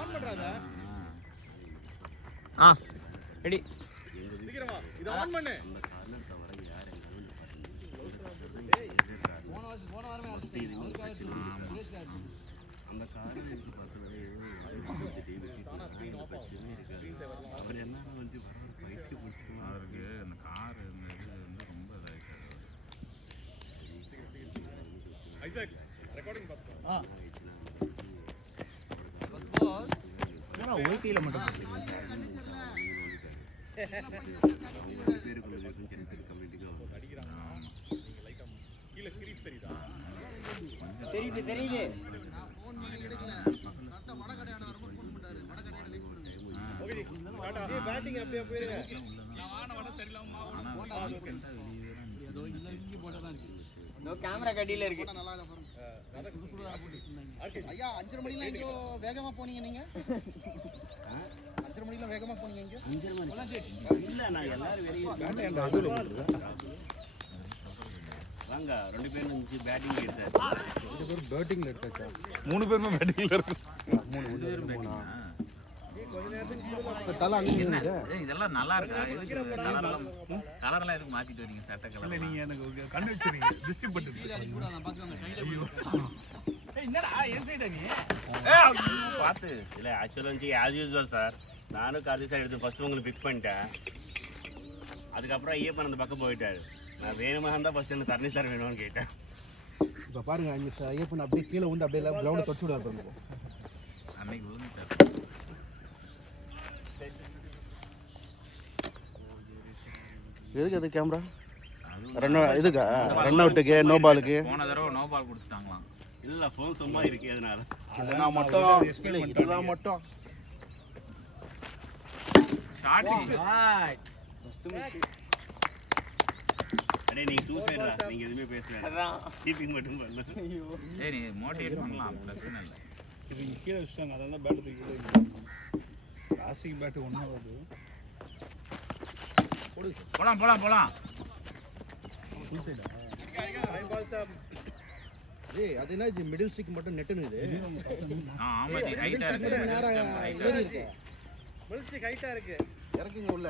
On பண்றாத. Ready. சீக்கிரமா இத on பண்ணு. போன வாரமே அந்த காரணம் எனக்கு பார்த்தது தானா ஸ்கிரீன் ஆஃப் ஆகும். ஸ்கிரீன் சேவர் எல்லாம் அவர் என்ன வந்து வர பைக்கு பிடிச்சிக்கலாம். அவருக்கு அந்த கார் இந்த இது வந்து ரொம்ப இதாகிட்டாரு. ஐசக் ரெக்கார்டிங் பார்த்தோம். ஏன்னா ஓடில மட்டும் பேருக்குள்ள சரி சரி கம்யூனிட்டிக்கு அடிக்கிறாங்க. நீங்க லைட்டா கீழ கிரீஸ் தெரியுதா? தெரியுது தெரியுது. ஓகே டாடா. ஏய் பேட்டிங் அப்படியே போயிடுங்க. நான் வான சரியில்லாம ஏதோ இங்க போட்டா தான் இருக்கு. நோ கேமரா கடியில இருக்கு. நல்லா இல்ல பாருங்க. ஐயா 5:30 மணில எங்கோ வேகமா போனீங்க நீங்க? 5:30 மணில வேகமா போனீங்க எங்க? 5:30 மணி. இல்ல நான் எல்லாரும் வெளிய வாங்க ரெண்டு பேரும் வந்து பேட்டிங் எடுத்தாச்சு. ரெண்டு பேரும் பேட்டிங்ல எடுத்தாச்சா? மூணு பேருமே பேட்டிங்ல இருக்கு. மூணு பேரும் பேட்டிங். கொஞ்ச நேரத்துக்கு இப்ப தல அங்க நிக்குது. இதெல்லாம் நல்லா இருக்கா? கலர்லாம் எதுக்கு மாத்திட்டு வரீங்க சட்டை கலர்? நீங்க எனக்கு கண்ணு வச்சிருக்கீங்க டிஸ்ட்ரிபியூட் பண்ணிட்டு நான் பாத்துறேன் கையில ஏய் என்னடா என் சைடா நீ பார்த்து இல்ல ஆக்சுவலா வந்து ஆஸ் யூசுவல் சார் நானும் காலேஜ் சைடு எடுத்து ஃபர்ஸ்ட் உங்களுக்கு பிக் பண்ணிட்டேன். அதுக்கப்புறம் ஐயப்பன் அந்த பக்கம் போயிட்டாரு. நான் வேணுமா இருந்தா ஃபர்ஸ்ட் எனக்கு தரணி சார் வேணும்னு கேட்டேன். இப்ப பாருங்க இந்த ஐயப்பன் அப்படியே கீழ வந்து அப்படியே கிரவுண்ட தொட்டு விடாரு பாருங்க. அன்னைக்கு விழுந்துட்டாரு. எதுக்கு அது கேமரா? ரன் இதுக்கு ரன் அவுட்டுக்கு நோ பாலுக்கு போன தடவை நோ பால் கொடுத்துட்டாங்களாம். இல்ல ஃபோன் சும்மா இருக்கு அதனால. நான் மட்டும் இதெல்லாம் மட்டும் ஸ்டார்டிங் அடே நீங்க டூ சைடுடா நீங்க எதுமே பேச வேண்டாம். கீப்பிங் மட்டும் பண்ணு. ஏய் நீ மோட்டிவேட் பண்ணலாம் பிரச்சனை இல்ல. இது கீழ வச்சிட்டாங்க அதான் பேட் தூக்கிட்டு பிளாஸ்டிக் பேட் ஒண்ணா வருது. போலாம் போலாம் போலாம். ஃபுல் சைடா டைம் பால் சார். ஏய் அது என்ன இது மிடில் ஸ்டிக் மட்டும் நெட்டுன்னு இது. ஆமா ஜி ரைட்டா இருக்கு. நேரா ஏறி இருக்கு. மிடில் ஸ்டிக் ஹைட்டா இருக்கு. இறக்குங்க உள்ள.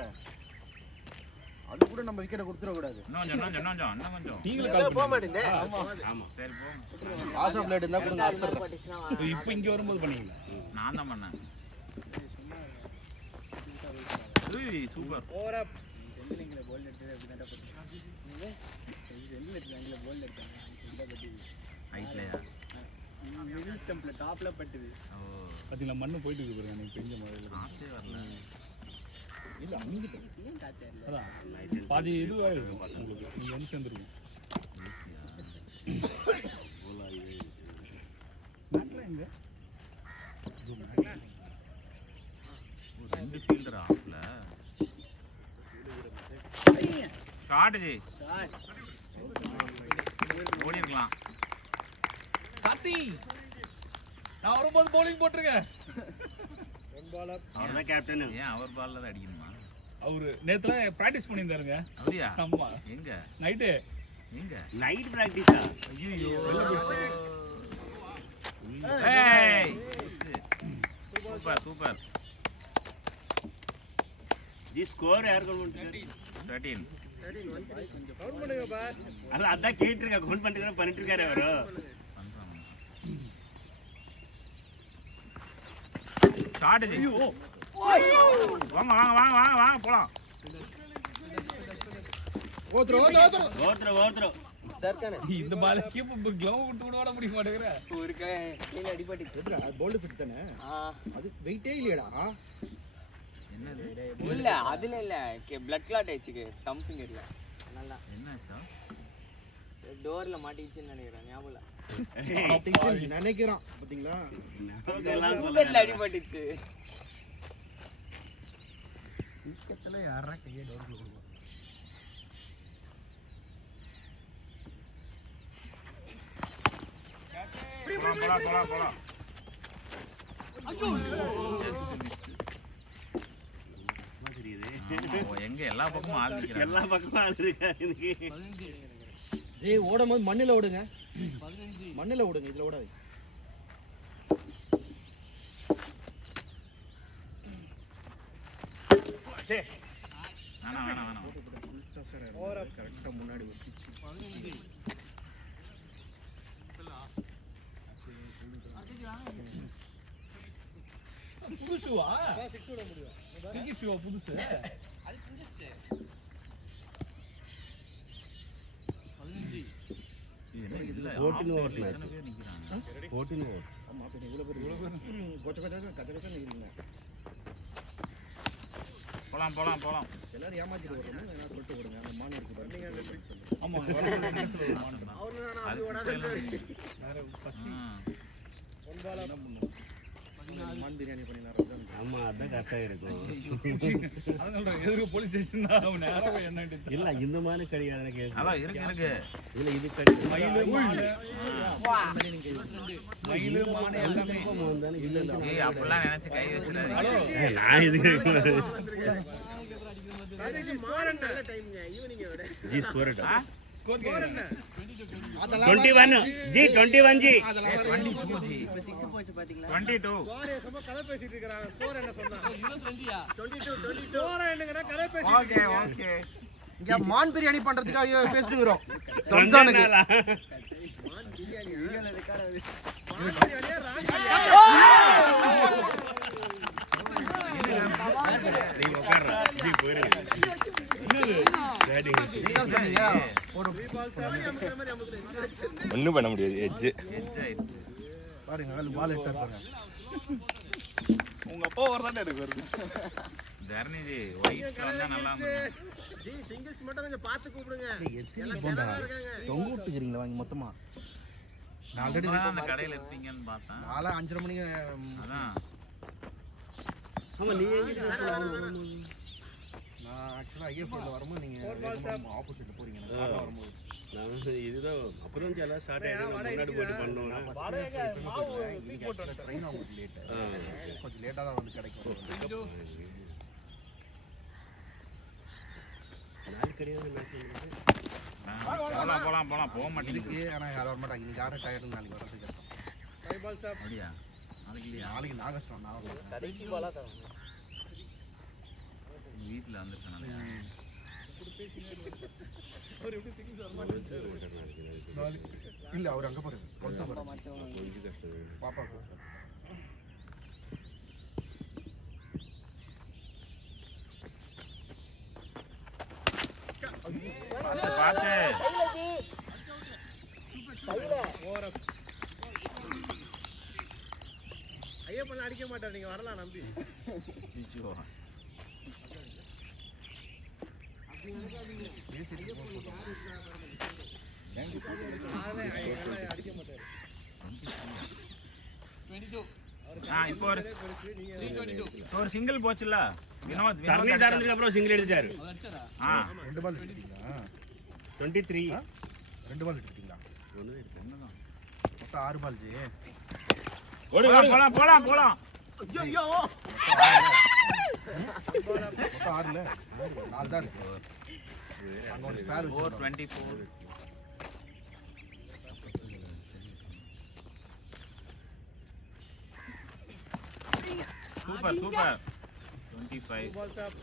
அது கூட நம்ம விக்கெட் கொடுத்துற கூடாது. இன்னும் கொஞ்சம் நீங்களே கால் போக மாட்டேங்குது. ஆமா சரி போ. பாஸ் ஆஃப் பிளேட் இருந்தா கொடுங்க அர்த்தம். இப்போ இங்க வரும்போது பண்ணீங்களா? நான் தான் பண்ணேன். ஏய் சூப்பர். ஓவர் அப். செந்திலிங்கல பால் எடுத்து அப்படி தான் போடுறாங்க. செந்தில் எடுத்தாங்கல பால் எடுத்தாங்க. இந்த பட்டி ஹைட்லயா? மிடில் ஸ்டம்ப்ல டாப்ல பட்டுது. ஓ பாத்தீங்களா மண்ணு போயிட்டு இருக்கு பாருங்க எனக்கு பெஞ்ச மாதிரி. காத்தே வரல. இல்ல அமிங்கிட்ட. ஏன் காத்தே இல்ல? அதான் பாதி இதுவா இருக்கும் உங்களுக்கு. நீங்க வந்து சேர்ந்துருங்க. மேட்ல எங்க? ரெண்டு ஃபீல்டர் ஆஃப்ல. Start G. ஓடி இருக்கலாம். காத்தி நான் வரும்போது bowling போட்டுருக்கேன். ஒன் பால் அப். அவர்தான் கேப்டன். ஏன் அவர் பால்ல தான் அடிக்கணுமா? அவரு நேத்துல பிராக்டிஸ் பண்ணியிருந்தாருங்க. அப்படியா? ஆமா எங்க நைட்டு எங்க? நைட் பிராக்டிஸா? ஐயோ வெளில போயிடுச்சு. ஏய் சூப்பர் சூப்பர். தி ஸ்கோர் யார் கவுண்ட் பண்ணிட்டாரு? 13. கவுண்ட் பண்ணுங்க பாஸ். அல்ல அதான் கேட்டிருக்க கவுண்ட் பண்ணிட்டு இருக்காரு அவரு. Start G. வாங்க வாங்க வாங்க வாங்க வாங்க போலாம். ஓத்ரோ இந்த பால் கீப் க்ளவ் விட்டு கூட ஓட முடிய மாட்டேங்கற. ஒரு கையில அடிபட்டு. எதுடா பால் ஃபிட் தானே? அது வெயிட்டே இல்லையடா. என்னது? இல்ல அதுல இல்ல blood clot ஆயிடுச்சு தம் ஃபிங்கர்ல. நல்லா என்னாச்சா? டோர்ல மாட்டிக்கிச்சுன்னு நினைக்கிறேன். ஞாபகம் இல்ல. நினைக்கிறான் பாத்தீங்களா? விக்கெட்ல அடிபட்டுச்சு. விக்கெட்ல யாரா கையை டோர்ல கொடுக்கும். போலாம். எங்க எல்லா பக்கமும் ஆள் நிக்கிறாங்க. எல்லா பக்கமும் ஆள் இருக்காரு இன்னைக்கு. ஏய் ஓடும்போது மண்ணில ஓடுங்க. 15 மண்ணில ஓடுங்க இதுல ஓடாது. வேணாம் கரெக்டாக முன்னாடி வச்சு புதுசுவா கிரிக்கெட் ஷூவா புதுசு போட்டின்னு ஓட்டலாம் 14 ஓவர். ஆமாம் அப்போ இவ்வளோ பேர் கொச்ச நிற்கிறீங்க போலாம் எல்லாரும் ஏமாத்திட்டு வரணும் நான் சொல்லிட்டு விடுங்க அந்த மாநிலத்துக்கு வரீங்க அந்த ட்ரிக்ஸ் ஆமா மான் பிரியாணி பண்ணினார் ஆமா அதான் கரெக்டாக இருக்கும். அதனால எதுக்கு போலீஸ் ஸ்டேஷன் தான் அவன் நேரா போய் என்ன இல்லை இந்த மாதிரி கிடையாது கேஸ். அதான் இருக்கு இல்லை இது கிடையாது. மயிலு மானு எல்லாமே இல்லை ஏய் அப்படிலாம் நினைச்சு கை வச்சிடாதீங்க. ஹலோ நான் இது ஜி ஸ்கோர் ஸ்கோர் என்ன 21 ஜி 21 ஜி 22 ஜி இப்போ 6 போச்சு பாத்தீங்களா 22 கதை பேசிட்டு இருக்காங்க ஸ்கோர் என்ன சொன்னா 22 ஸ்கோர் என்னங்கடா கதை பேசி ஓகே இங்க மான் பிரியாணி பண்றதுக்காக பேசிட்டு இருக்கோம் ரம்ஜானுக்கு மான் பிரியாணி வீடியோல ரெக்கார்ட் ஆகுது மான் பிரியாணியா ராணி நீ உட்கார்றா ஜி போயிரு. ஒன்றும் பண்ண முடியாது எட்ஜு பாருங்க பால் எடுத்து பாருங்க உங்க அப்பா வரதானே இருக்கு வருது தர்ணி ஜி ஒயிட் வந்தா நல்லா இருக்கும். ஜி சிங்கிள்ஸ் மட்டும் கொஞ்சம் பார்த்து கூப்பிடுங்க எத்தனை போண்டா தொங்க விட்டுக்கிறீங்களா வாங்கி மொத்தமா நான் ஆல்ரெடி அந்த கடையில இருப்பீங்கன்னு பார்த்தேன். நாளை 5:30 மணிக்கு அதான் ஆமா நீ நான் ஆக்சுவலா ஐஎஃப்ல வரும்போது நீங்க ஆப்போசிட்ல போறீங்க நான் வரும்போது நான் வந்து இதுதான் அப்பதான் எல்லாம் ஸ்டார்ட் ஆயிடும் முன்னாடி போயிட்டு பண்ணோம். ட்ரெயின் ஆகும் லேட் கொஞ்சம் லேட்டா தான் வந்து கிடைக்கும் நாள் கிடையாது மேட்ச் போலாம் போக மாட்டேங்குது. இருக்கு ஆனா யாரும் வர மாட்டாங்க இன்னைக்கு யாரும் டயர்டு நாளைக்கு வரது கஷ்டம் அப்படியா நாளைக்கு இல்லையா நாளைக்கு நான் கஷ்டம் நான் வரல. கடைசி பாலா தரணும் வீட்டில் வந்துருக்கேன் இல்ல அவர் அங்க பாருங்க ஒருத்தர் பாருங்க கொஞ்சம் கஷ்டம். பாப்பா பார்த்து ஐயப்பன் அடிக்க மாட்டார் நீங்க வரலாம் நம்பி சிச்சோ அடிக்க மாட்டார் இப்போ ஒரு சிங்கிள் போச்சுல்ல வினோத் தர்ணி சாரந்துக்கு அப்புறம் சிங்கிள் எடுத்துட்டாரு. ரெண்டு பால் எடுத்துட்டீங்களா 23 ரெண்டு பால் எடுத்துட்டீங்களா ஒண்ணுதான். மொத்தம் 6 பால் ஜி போலாம் ஐயோ மொத்தம் 6ல 4 தான் இருக்கு அங்க ஒரு பேர் 424 சூப்பர் 25 பால் டாப்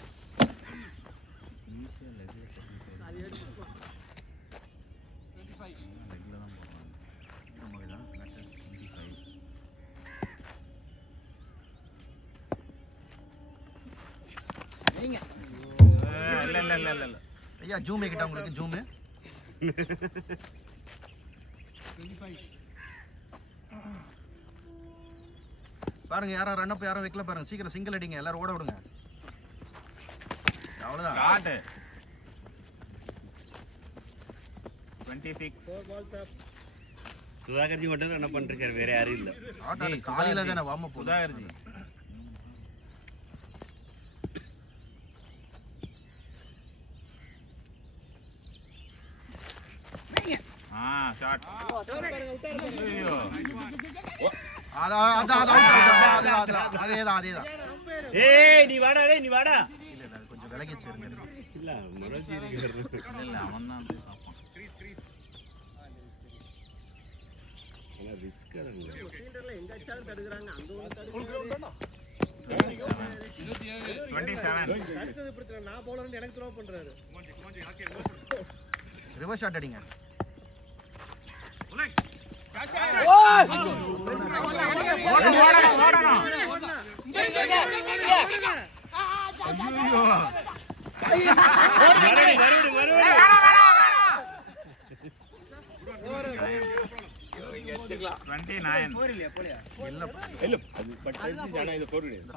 இல்ல ஐயா ஜூம் கிட்ட உங்களுக்கு ஜூம் பாருங்க யாரும் ரன் அப் யாரும் வைக்கல பாருங்க சீக்கிரம் சிங்கிள் அடிங்க எல்லாரும் ஓட விடுங்க அவ்வளவுதான் ஷாட் 26 பால் டாப் சுதாகர்ஜி மட்டும் தான் என்ன பண்ணிருக்காரு, வேற யாரும் இல்லை. ஆட்டாடு காலையில தானே வார்ம் அப் சுதாகர்ஜி ஷாட் ஐயோ அதேதான் ஏய் நீ வாடா, டேய் நீ வாடா. கொஞ்சம் விலகி வச்சிருங்க இல்ல மனோஜ் இருக்காரு. இல்ல அவன் தான் போய் பார்ப்பான். ஆனா ரிஸ்க் ஃபீல்டர்ல எங்க அடிச்சாலும் தடுக்குறாங்க அங்க வந்து தடுக்குறாங்க 27. அடுத்தது பிரச்சனை நான் பவுலர் எனக்கு த்ரோ பண்றாரு. ரிவர்ஸ் ஷாட் அடிங்க.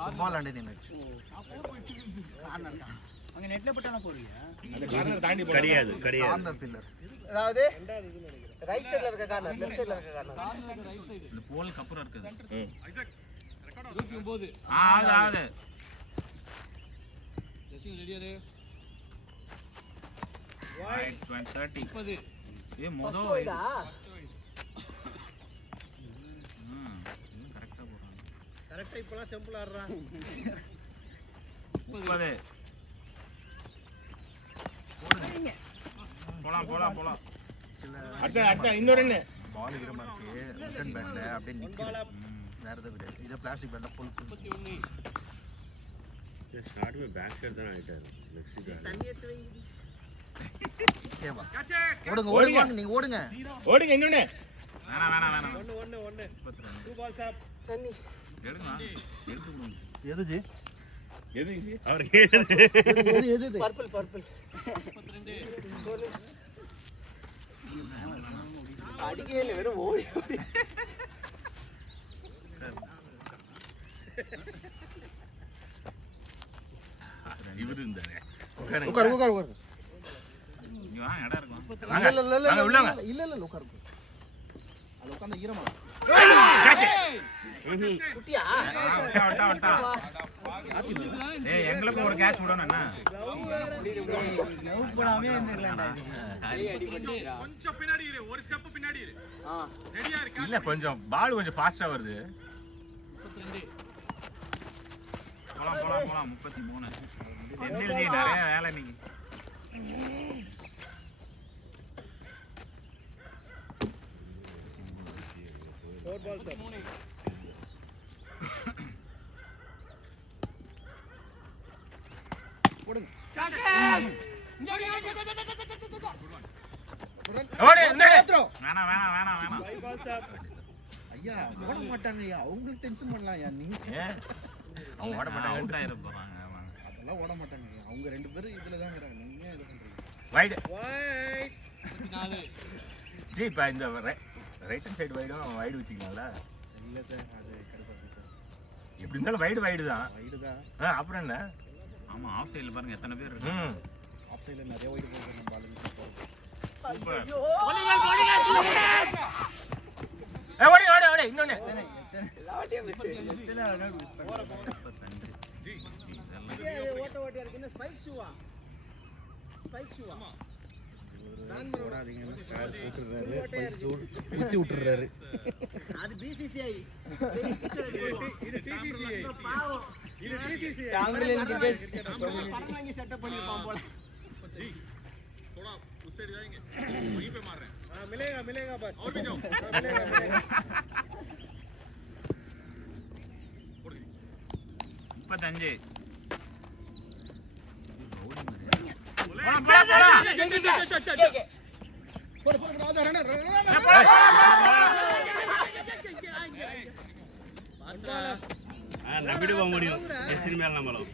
Football and match. அங்க நெட்ல போட்டானே போறீங்க. கிடையாது கார்னர் பில்லர். அதாவது ரைட் சைடுல இருக்க கார்னர், லெஃப்ட் சைடுல இருக்க கார்னர். இந்த போலுக்கு அப்புறம் இருக்குது. Isaac record 29. ஆகுது. ஜெசிங் ரெடியாரு. Right, 30. 30. ஏ மொதோ போய்டா. இன்னும் கரெக்ட்டா போறாங்க. கரெக்ட்டா இப்பலாம் சிம்பிள் ஆடுறா. 30. போலாம். அடுத்த இன்னொரு என்ன பால் ஈரமா இருக்கு. ரிட்டர்ன் பேட்ல அப்படியே நிக்குது. வேற எதுவும் கிடையாது. இத பிளாஸ்டிக் பேட்ல பொழுது. 31. ஸ்டார்ட் வித் பேக் ஷாட் தான் ஆயிட்டாரு நெக்ஸ்ட் தண்ணி எடுத்து வைங்க. கேவா. கேட்ச். ஓடுங்க நீங்க ஓடுங்க. ஓடுங்க இன்னொன்னு வேணாம். 1 2 பால்ஸ் அப். தண்ணி எடுங்க. எடுத்து கொடுங்க. எது ஜி? எது இது அவர் கேட்டது எது பர்பிள் 32. அடிக்கவே இல்லை, வெறும் ஓடி இவரு இருந்தாரு உட்காரு. இங்க வா, இடம் இருக்கும். இல்ல உட்காரு. அது உட்கார்ந்த ஈரமா. குட்டியா விட்டா. ஏய் எங்களுக்கு ஒரு கேட்ச் விடணும் என்ன? லவ் போடாமே இருந்திரலாம்டா. கொஞ்சம் பின்னாடி இரு, ஒரு ஸ்டெப் பின்னாடி இரு. ரெடியா இரு. இல்ல கொஞ்சம் பால் கொஞ்சம் ஃபாஸ்டா வருது. 32. போலாம் 33. செந்தில் ஜி நிறைய வேலை இன்னைக்கு. ஃபோர் பால்ஸ் அப். போடுங்க. ஓடு என்னடா வேணாம். 5 பால்ஸ் அப். ஐயா ஓட மாட்டாங்க ஐயா. அவங்களுக்கு டென்ஷன் பண்ணலாம் ஐயா. நீங்க அவங்க ஓட மாட்டாங்க. அவுட் ஆயிர போறாங்க. அதெல்லாம் ஓட மாட்டாங்க ஐயா. அவங்க ரெண்டு பேரும் இதுல தான் இருக்காங்க. நீங்க ஏன் இத பண்றீங்க? White white 34. ஜி இப்ப இந்த ரைட் ஹேண்ட் சைடு வைடும் வைடு வச்சுக்கலாம்ல. இல்ல சார், அது கரெக்டா இருக்கு சார். எப்படி இருந்தாலும் வைடு தான். வைடு தான். அப்புறம் என்ன? ஆமா ஆஃப் சைடுல பாருங்க எத்தனை பேர் இருக்கு. ஆஃப் சைடுல நிறைய வைடு போகுது பாலுங்க. சூப்பர். ஓடு இன்னொன்னு. எல்லாவட்டையும் மிஸ். ஓட்ட இருக்கு. என்ன ஸ்பைக் ஷூவா? ஓடாதீங்கன்னு சார் போட்டுறாரு. ஸ்பைக் ஷூட் ஊத்தி விட்டுறாரு. அது BCCI. இது TCCI. பாவம். இது TCCI. படம் வாங்கி செட்டப் பண்ணிருப்பான் போல. थोड़ा उस साइड जाएंगे, वहीं पे मार रहे हैं. मिलेगा बस. और भी जाओ. मिलेगा. 35. நம்பிட்டு போக முடியும் எத்தனை மேல நம்மளும்.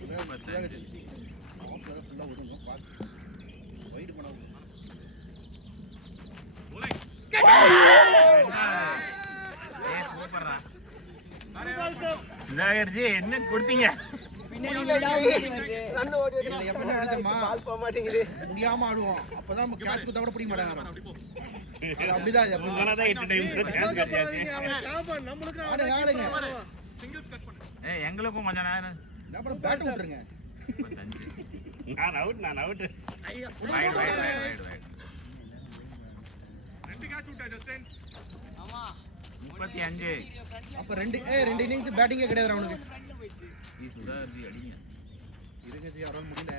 சுதாகர் ஜி என்ன கொடுத்தீங்க? முடியாம ஆடுவோம். அப்பதான் நம்ம கேட்ச் கொடுத்தா கூட பிடிக்க மாட்டாங்க. அப்படிதான் ஆடுங்க. ஏய் எங்களுக்கும் கொஞ்சம் நேரம். பேட் விட்டுருங்க. 35. நான் அவுட். வைட். ரெண்டு கேட்ச் விட்டா ஜஸ்டின். ஆமா 35. அப்ப ரெண்டு இன்னிங்ஸ் பேட்டிங்கே கிடையாது அவனுக்கு. நீ சுதாகர்ஜி அடிங்க. இருங்க ஜி, அவரால் முடியல.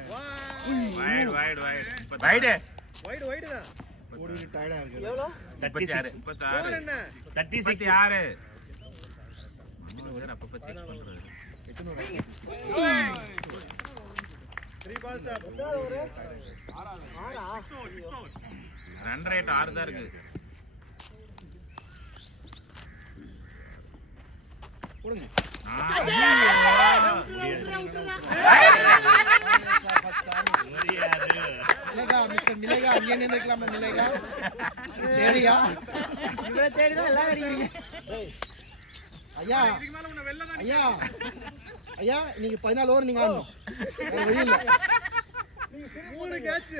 வைட். வைடு தான். ஓடிட்டு டயர்டா இருக்கு. எவ்வளவு? 36. 36. என்ன? 36. 36. அப்பப்ப செக் பண்றாரு. ரன் ரேட் 6 தான் இருக்கு. மிலேகா மிஸ்டர் மிலேகா அங்கே நின்னுக்கலாமா மிலேகா தேடியா இவரை தேடி தான் எல்லாம் அடிக்கிறீங்க. ஐயா ஐயா ஐயா நீங்க 14 ஓவர் நீங்க ஆடணும் வேற வழி இல்ல 3 கேட்ச்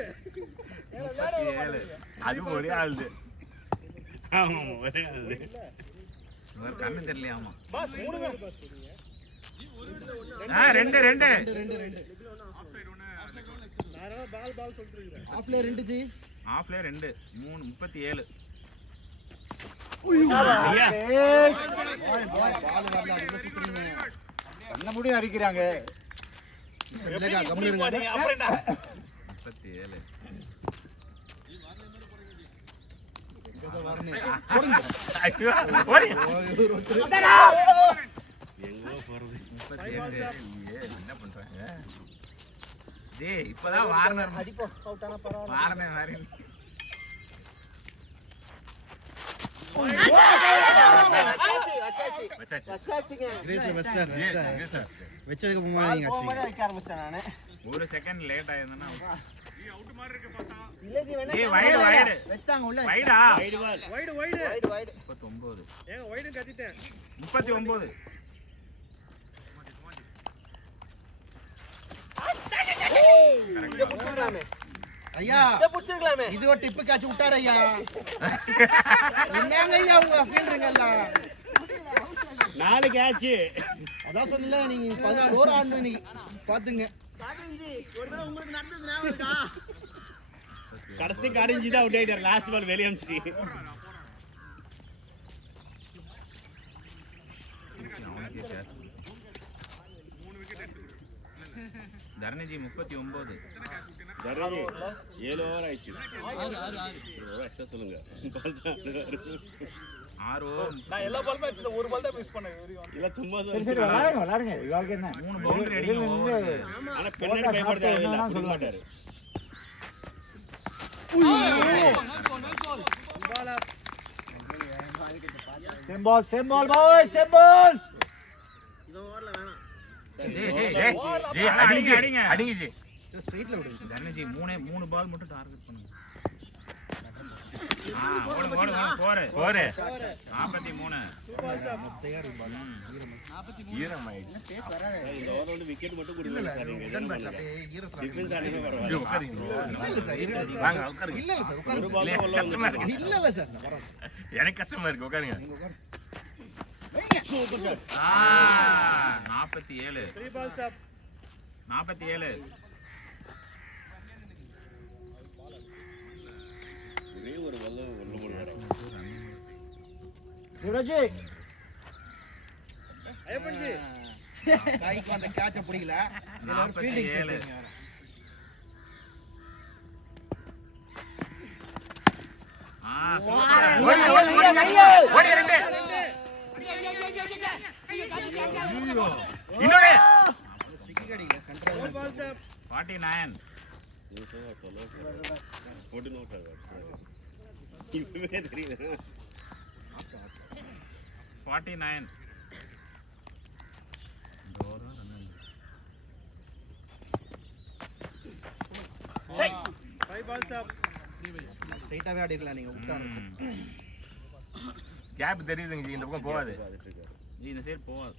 37. அது ஒரே ஆளுது. ஆமா ஒரே ஆளு. இவர் கண்ணு தெரியலையாமா. ரெண்டு ஆஃப்ல 2 ஜி ஆஃப்ல 2 3 37. பால் வரல அதுல சுத்துறீங்க என்ன முடியும் அடிக்கிறாங்க. மிலேகா கம்முனு இருங்க 37. எங்க வரணும் போடுங்க ஐயோ ஓடி. எங்கோ போறது. 37. என்ன பண்றாங்க? டேய் இப்பதான் வார்னர் அடிப்போ அவுட் ஆனா பரவாயில்லை வார்னர் வாரின். கிரேஸ்ல வெஸ்டர் வெச்சதுக்கு போமா நீங்க வைக்க ஆரம்பிச்சேன் நானே. 1 செகண்ட் லேட் ஆயிருந்தனா. இல்ல ஜி வேணா டேய் வைடு வெச்சாங்க உள்ள. வைடா. வைடு பால். வைடு 39. ஏங்க வைடு கத்திட்டேன் 39. இத புடிச்சிரலாமே ஐயா இத புடிச்சிரலாமே இது ஒரு டிப் கேட்ச் விட்டாரு ஐயா என்னங்க ஐயா உங்க ஃபீல்டருங்க எல்லாம் 4 கேட்ச். அதான் சொன்னல நீங்க 14 ஓவர் ஆடணும் நீங்க பாத்துங்க கடைசி கடிஞ்சி தான் அவுட் ஆயிட்டார். லாஸ்ட் பால் வெளிய அனுப்பிச்சிட்டு. தர்ணஜி 39. தரணி 7 ஓவர் ஆயிடுச்சு. 6 எக்ஸ்ட்ரா சொல்லுங்க. 6 ஓவர். நான் எல்லா பாலுமே அடிச்சேன், ஒரு பால் தான் மிஸ் பண்ணேன் வரையும். இல்ல சும்மா சரி சொல்லுங்க. விளையாடுங்க இவாளுக்கு என்ன 3 பவுண்டரி அடிங்க. ஆனா பின்னாடி பயப்படுறது இல்ல. சொல்ல மாட்டாரு. சேம் பால் பாய் சேம் பால். ஜி அடிங்க அடிங்க ஜி. ஸ்ட்ரைட்ல விடுங்க தர்ணஜி 3 பால் மட்டும் டார்கெட் பண்ணுங்க. ஓடு 4 43. ஈரமாயிடுச்சு. இந்த ஓவர் வந்து விக்கெட் மட்டும் குடிக்கல சார். நீங்க என்ன பண்ணுங்க? டிஃபென்ஸ் ஆடினா பரவாயில்லை. இது உட்காருங்க. இல்ல சார் வாங்க உட்காருங்க. இல்ல சார் உட்காருங்க ஒரு பால் தான் கஷ்டமா இருக்கு. இல்ல சார் நான் வரேன் எனக்கு கஷ்டமா இருக்கு. உட்காருங்க. நீங்க உட்காருங்க 47. 47. ஒரே ஒரு பால் உள்ள போடுறாரு. சிவராஜி கைக்கு அந்த கேட்ச பிடிக்கல 47. ஓடி ரெண்டு. இன்னொரு 49. இப்பவே தெரியுது. 49. ஸ்ட்ரைட்டாவே ஆடிரலாம் நீங்க உட்காருங்க கேப் தெரியுதுங்க ஜி. இந்த பக்கம் போகாது. இந்த சைடு போகாது.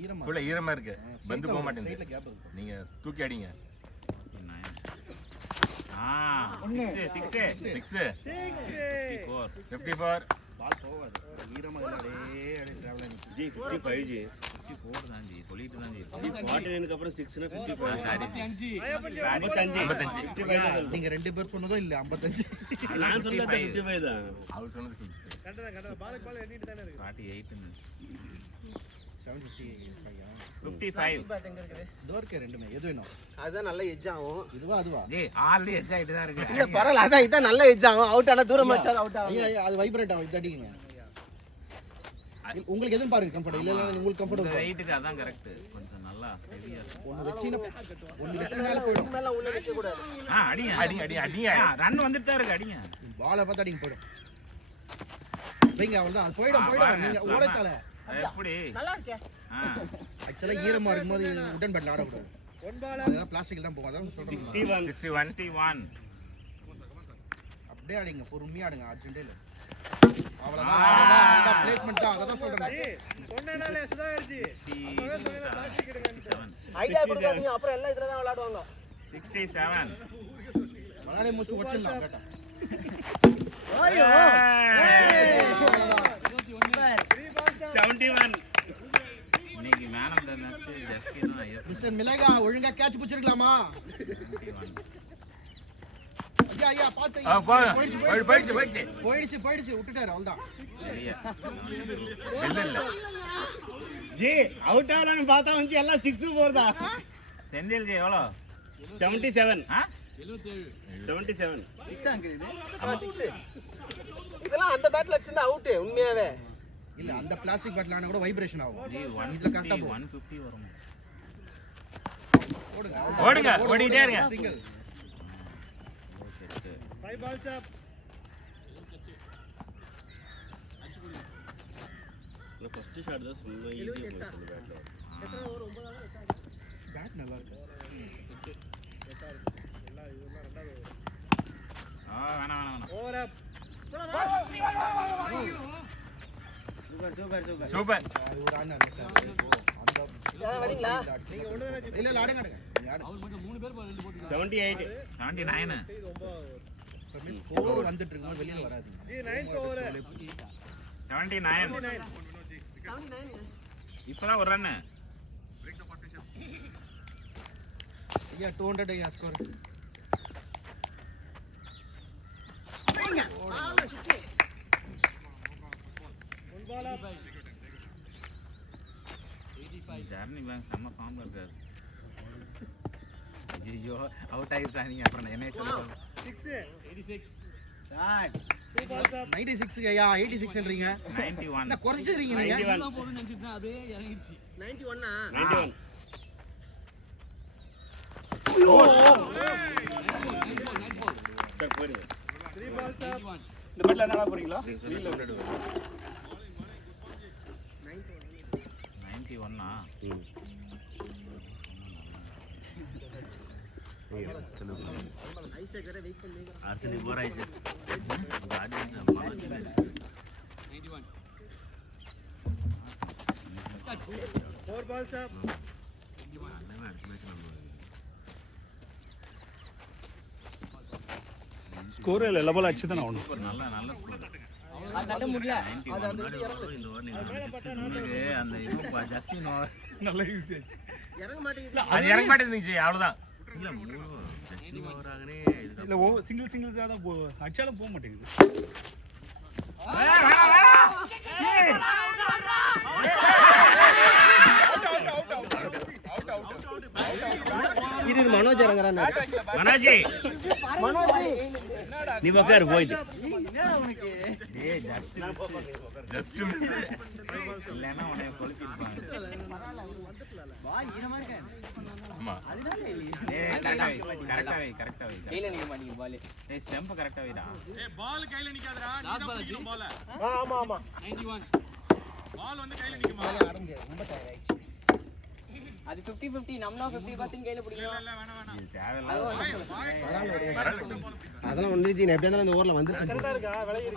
ஈரமா ஃபுல்லா ஈரமா இருக்கு. பந்து போக ஸ்ட்ரைட்ல மாட்டேங்குது. கேப் இருக்கு நீங்க தூக்கி அடிங்க. 54. பால் போகாது ஈரமா அப்படியே டிராவல் ஆகி ஜி 55 ஜி. 54 தான் ஜி. சொல்லிட்டு தான் ஜி. 49க்கு அப்புறம் 6 னா 55. Sorry G. 55. 55 தான். நீங்க ரெண்டு பேர் சொன்னதோ இல்ல 55 நான் சொன்னது 55 தான். அவர் சொன்னது 48. 55. டோர்க்கே ரெண்டுமே எது வேணும் அதான் நல்ல எட்ஜ் ஆகும். இதுவா அதுவா ஜி ஆல்ரெடி எட்ஜ் ஆயிட்டு தான் இருக்கு. இல்ல பரவாயில்ல, அதான் இதான் நல்ல எட்ஜ் ஆகும். அவுட் ஆனா தூரமா வச்சா அவுட் ஆகும். ஐயா அது வைப்ரேட் ஆகும் இது அடிக்குங்க. உங்களுக்கு எதுவும் பாருங்க கம்ஃபர்ட் இல்ல உங்களுக்கு இந்த கம்ஃபர்ட் வெயிட்டுக்கு அதான் கரெக்ட் கொஞ்சம் நல்லா ஹெவியா ஒன்னு வெச்சினா மேல போய்டும் மேல உள்ள நிக்க கூடாது. அடிங்க அடி ரன் வந்துட்டு தான் இருக்கு அடிங்க பாலை பார்த்து அடிங்க போய்டும் வைங்க அவ்வளவுதான் போய்டும் நீங்க ஓடத்தால எப்படி நல்லா இருக்கே. ஆக்சுவலா ஈரமா இருக்கும்போது உடன் பேட்ல ஆட கூடாது அதான் பிளாஸ்டிக்ல தான் போகும் அதான் சொல்றேன் 61 அப்படியே ஆடுங்க பொறுமையா ஆடுங்க அர்ஜென்ட்டே இல்ல அவ்வளவுதான் அந்த பிளேஸ்மென்ட் தான் அத சொல்றேன் சொன்னேனாலே சுதாகர்ஜி அப்பவே சொன்னேன் பிளாஸ்டிக் எடுங்க ஐடியா கொடுக்காதீங்க அப்புறம் எல்லாம் இதுல தான் விளையாடுவாங்க. 67 மகானே மூச்சு வச்சிடலாம் கேட்டா ஐயோ 71 இன்னைக்கு man of the match Justin தான் மிஸ்டர் மிலகா ஒழுங்கா கேட்ச் பிடிச்சிருக்கலாமா ஐயா பாத்து போயிடுச்சு விட்டுட்டாரு அவ்வளவுதான் ஜி அவுட் ஆகலாம்னு பார்த்தா வந்து எல்லாம் 6 போறதா செந்தில் ஜி எவ்வளோ 77 77 இதெல்லாம் அந்த பேட்ல அடிச்சிருந்தா அவுட் உண்மையாவே. இல்ல அந்த பிளாஸ்டிக் பேட்ல ஆனா கூட வைப்ரேஷன் ஆகும் ஜி இதுல கரெக்ட்டா 150 வரும் ஓடுங்க ஓடிட்டே இருங்க single 5 balls up first shot தான் சும்மா ஈஸியா போயிடுச்சு பேட் நல்லா இருக்கு வேணாம் over up சூப்பர் அது ஒரு ஆன் ஆடுங்க சார் அந்த யாரா வரீங்களா? நீங்க ஒண்ணுதானே இல்ல ஆடுங்க நீங்க ஆடுங்க 78 79 ஸ்கோர் வந்துட்டு இருக்கும்போது வெளியில வராது ஜி 9th over 79 இப்பதான் ஒரு ரன்னு ஐயா 200 ஐயா ஸ்கோர் ஜர்னி பேங்க் செம்ம ஃபார்ம்ல இருக்காரு ஐயோ அவுட் ஆகிட்டாங்க அப்புறம் என்ன சொல்லுவாங்க 96 ஐயா 86ன்றீங்க 91 என்ன குறைச்சிரீங்க நீங்க 91 91 சார் போயிருங்க 3 balls up இந்த பேட்ல என்னடா போறீங்களா? 91 ஐசே கரை வெயிட் பண்ணி அடுத்து போற ஆயிடுச்சு 4 balls up ஸ்கோர் இல்ல லெவல் அடிச்சு தான் ஆகணும். நல்ல நல்ல ஸ்கோர் அத முடியல அது அந்த இந்த ஓவர் நீங்க அந்த இது ஜஸ்டின் ஓவர் நல்லா ஈஸி ஆச்சு. இறங்க மாட்டேங்குது. அது இறங்க மாட்டேங்குது அவ்வளவுதான் இல்ல மூணு ஜஸ்டின் ஓவர் ஆகனே இல்ல சிங்கிள்ஸா தான் அடிச்சாலும் போக மாட்டேங்குது. இது மனோஜ் இறங்குறானே. மனோஜி மனோஜ் நீ பக்காரு போயிடு டேய் ஜஸ்ட் மிஸ் இல்லனா உன்னை கொளுத்திப்பாங்க பால் ஈரமா இருக்கே. ஆமா டேய் கரெக்ட்டா வை கையில நிக்க மாட்டீங்க பால். டேய் ஸ்டெம்ப் கரெக்ட்டா வைடா ஏய் பால் கையில நிக்காதடா நீ தான் பிடிக்கணும் பால் ஆமா ஆமா 91 பால் வந்து கையில நிக்குமா பால் ஆட முடியாது. ரொம்ப டயர்ட் ஆயிடுச்சு. அது 50-50 நம்மனா 50 பாத்திங் கையில பிடிக்கும். இல்ல வேணாம் இது தேவையில்ல அதெல்லாம் ஒண்ணு ஜி எப்படியா இருந்தாலும் இந்த ஓவர்ல வந்து கரெக்ட்டா இருக்கா விலகி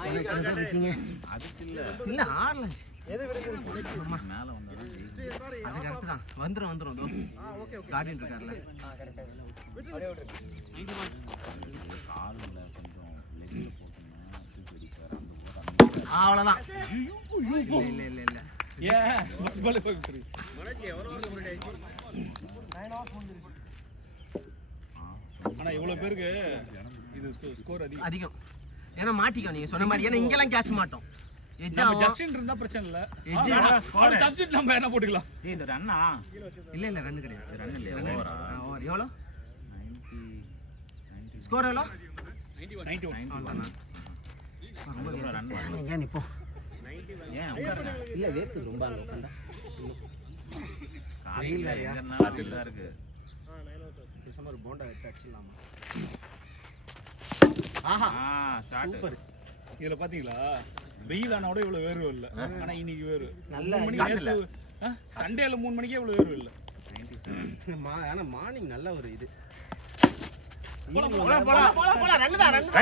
இருக்கீங்க. அதுக்கு இல்ல இல்ல ஆடலாம். எது விடுங்க மேல வந்தா சாரி அது கரெக்ட் தான். வந்துரும் தோ. ஓகே ஓகே கார்டியன் இருக்கார்ல. கரெக்ட்டா. அப்படியே விடு. கால்ல கொஞ்சம் லெக்ல போட்டுனா தூக்கி அடிப்பாரு அந்த போற அவ்வளவுதான். இல்ல ஏன் பால் போய் விட்டுரு. ஆனா இவ்வளவு பேருக்கு இது ஸ்கோர் அதிகம். அதிகம். ஏன்னா மாட்டிக்கோ நீங்க சொன்ன மாதிரி. ஏன்னா இங்கெல்லாம் கேட்ச் மாட்டோம். எஜ்ஜா நம்ம ஜஸ்டின் இருந்தா பிரச்சனை இல்ல. எஜ்ஜா சப்ஸ்டிட் நம்ம என்ன போட்டுக்கலாம். டேய் இந்த ரன்னா இல்ல ரன் கிடையாது. ரன் இல்லையா ஓவரா ஓவர் எவ்வளோ 90 ஸ்கோர் எவ்வளோ? 91 அவ்வளவுதான். ரொம்ப ரன் எங்க நிப்போம். ஏன் உட்காருங்க. இல்லை வேர்க்குது ரொம்ப அங்கே உட்காந்தா வெயில் வேறயா? வேற இருக்கு. பேசாம ஒரு போண்டா எடுத்து அடிச்சிடலாமா? ஆஹா ஸ்டார்ட். சூப்பர். இதுல பாத்தீங்களா வெயில் ஆனா கூட இவ்வளவு வேர்வை இல்ல. ஆனா இன்னைக்கு வேறு நல்ல சண்டேல 3 மணிக்கே இவ்வளவு வேர்வை இல்ல. ஆனா மார்னிங் நல்ல ஒரு இது. போலாம் ரன்னு தான் ரன்னு.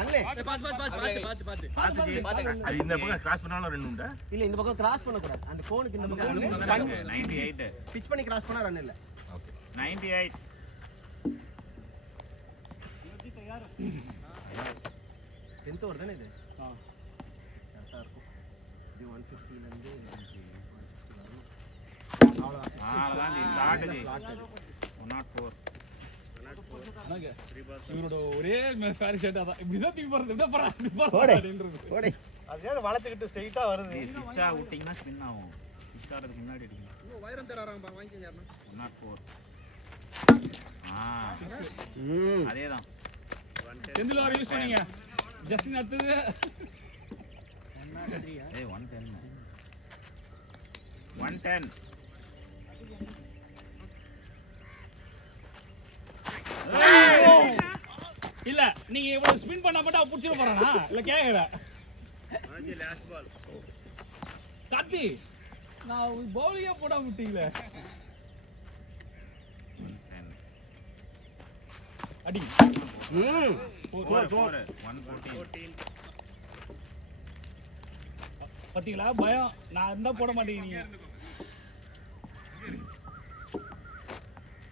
அது இந்த பக்கம் கிராஸ் பண்ணாலும் 2 உண்டா? இல்ல இந்த பக்கம் கிராஸ் பண்ண கூடாது. அந்த கோனுக்கு இந்த பக்கம் 98. பிட்ச் பண்ணி கிராஸ் பண்ணா ரன் இல்ல. ஓகே. 98. 10th ஓவர் தானே இது? ஆ. கரெக்டா இருக்கும். இது 150 ல இருந்து 160 வரணும். அவ்வளவுதான். அவ்வளவுதான் நீ ஸ்டார்ட். 104. அண்ணாங்க, இவரோட ஒரே ஃபேர் ஷர்ட் அதான். இப்படிதான் தூக்கி போறது. இதான் ஓடு. அப்படின்றது. ஓடு. அதே வளைச்சிக்கிட்டு ஸ்ட்ரைட்டா வருது. பிச்சா விட்டீங்கன்னா ஸ்பின் ஆகும். பிச் ஆறதுக்கு முன்னாடி அடிக்கணும். இன்னும் வைரம் தராங்க வாங்கிக்கங்க யாருன்னா. 104. அதேதான். செந்தில் வர யூஸ் பண்ணீங்க. ஜஸ்டின் அடுத்தது. 110. 110. இல்ல நீங்க இவ்வளவு ஸ்பின் பண்ணா மட்டும் அவ புடிச்சிர போறானா? இல்ல கேக்குற. Last ball. காத்தி நான் பவுலிங்கே போடாம விட்டீங்களே. 10. அடி. 114. பாத்தீங்களா பயம். நான் இருந்தா போட மாட்டீங்க நீங்க.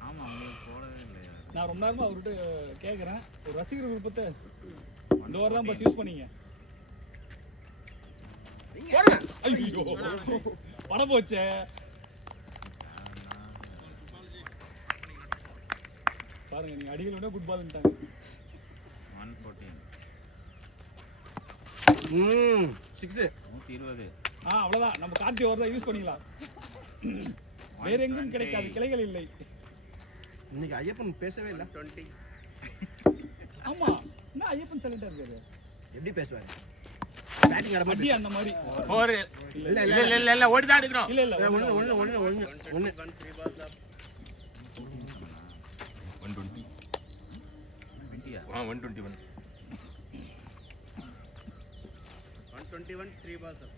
ஆமா உங்களுக்கு போடவே இல்லையா? நான் ரொம்ப நேரமா அவர்கிட்ட கேக்குறேன். ஒரு ரசிகர் விருப்பத்தை இந்த வாரம் தான் பஸ் யூஸ் பண்ணீங்க. ஐயோ படம் போச்சே. பாருங்க நீங்க அடிக்கல குட் பால்ட்டாங்க. 114. 6. 120. அவ்வளவுதான். நம்ம கார்த்தி ஓவர் தான் யூஸ் பண்ணிக்கலாம். வேற எங்கும் கிடைக்காது. கிளைகள் இல்லை. இன்னைக்கு ஐயப்பன் பேசவே இல்ல. 20. ஆமா என்ன ஐயப்பன் சைலண்டா இருக்காரு. எப்படி பேசுவாரு? பேட்டிங் ஆட அடி அந்த மாதிரி 4. இல்ல இல்ல ஓடி தான் எடுக்கணும். இல்ல இல்ல ஒண்ணு 3 balls up. 120. 20. 121. 121, 3 balls up.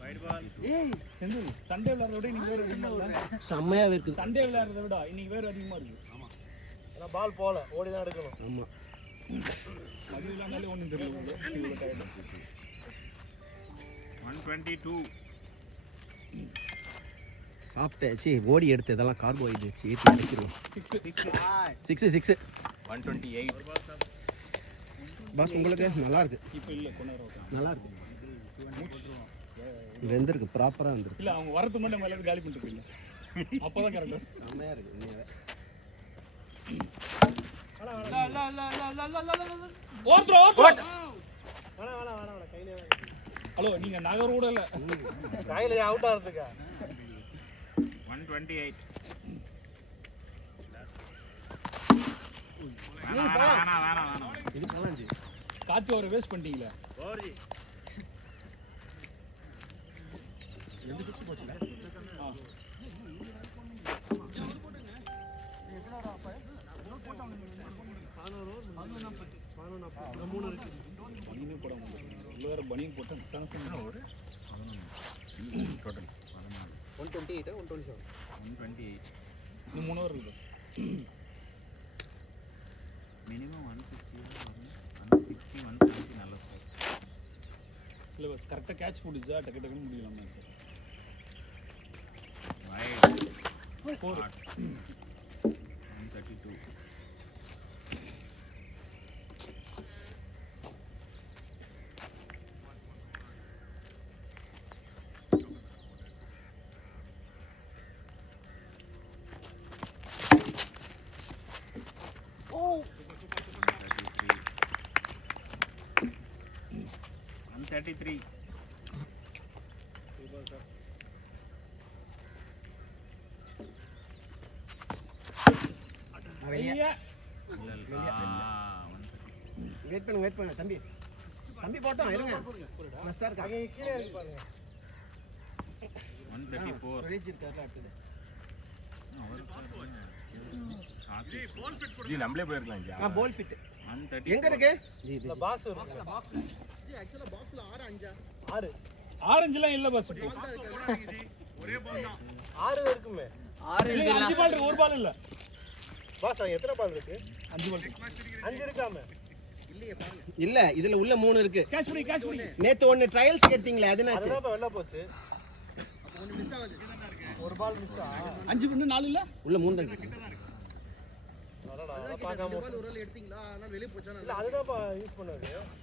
Wide ball. Senthil Sunday விளையாடுறத விட இன்னைக்கு வேற அதிகமா செம்மையா இருக்கு. சண்டே விளையாடுறத விட இன்னைக்கு வேற அதிகமா இருக்கு. ஆனா பால் போல ஓடி தான் எடுக்கணும். ஆமா. அது இல்லனாலே ஒண்ணும் தெரியல உங்களுக்கு. 122. சாப்பிட்டாச்சு. ஓடி எடுத்து இதெல்லாம் கார்போஹைட்ரேட்ஸ் ஏற்றி அடிக்கிறோம். 6. 128. பாஸ் உங்களுக்கு நல்லா இருக்கு. இப்போ இல்ல கொண்டாடுறோம். நல்லா இருக்கு. இது வெந்திருக்கு. ப்ராப்பரா வெந்திருக்கு. இல்ல அவங்க வரது மட்டும் நம்ம எல்லாரும் காலி பண்ணிட்டு போயிடலாம். அப்பதான் கரெக்டா செம்மையா இருக்கு. ஹலோ நீங்க நகர் கூட இல்ல. கையில அவுட் ஆறதுக்கா. 128. வேணாம். இது நல்லா இருந்துச்சு. காத்து ஒரு வேஸ்ட் பண்ணிட்டீங்களா? Borji. ரெண்டு சுத்தி போச்சுல. பனியனே போட முடியல. உள்ள வேற பனியன் போட்டேன். ஒரு டோட்டல் 128 127. 128. இன்னும் 3 ஓவர் இருக்குது. மினிமம் 150 160 170 நல்ல ஸ்கோர். இல்ல பஸ் கரெக்டா கேட்ச் பிடிச்சா டக்கு டக்குன்னு முடியலாம் மேட்ச். வைட் 4 132. Oh 133. இல்ல வெயிட் பண்ணுங்க தம்பி தம்பி போட்டோம் இருங்க மஸ்ஸா இருக்கா கீழே இருக்கு பாருங்க 134 ரீச் இருக்காரு அடுத்து ஜி நம்மளே போயிருக்கலாம் ஜி பால் ஃபிட் 134 எங்க இருக்கு இந்த பாக்ஸ் இருக்கு பாக்ஸ் ஜி एक्चुअली பாக்ஸ்ல 6 5 6 ஆரஞ்சுலாம் இல்ல பஸ் ஒரே பால் தான் 6 இருக்குமே 5 பால் இருக்கு ஒரு பால் இல்ல பாஸ் எத்தனை பால் இருக்கு 5 பால் 5 இருக்காமே இல்ல இதுல உள்ள 3 இருக்கு கேஷ் பண்ணி நேத்து ஒன்னு ட்ரையல்ஸ் கேட்டீங்களே அது என்னாச்சு அதுதான் வெளில போச்சு ஒன்னு மிஸ் ஆகுது ஒரு பால் மிஸ் 5 பண்ணு 4 இல்ல உள்ள 3 தான் இருக்கு அடடா பார்க்காம ஒரு பால் எடுத்தீங்களா அதனால வெளிய போச்சானே இல்ல அதுதான் யூஸ் பண்ணது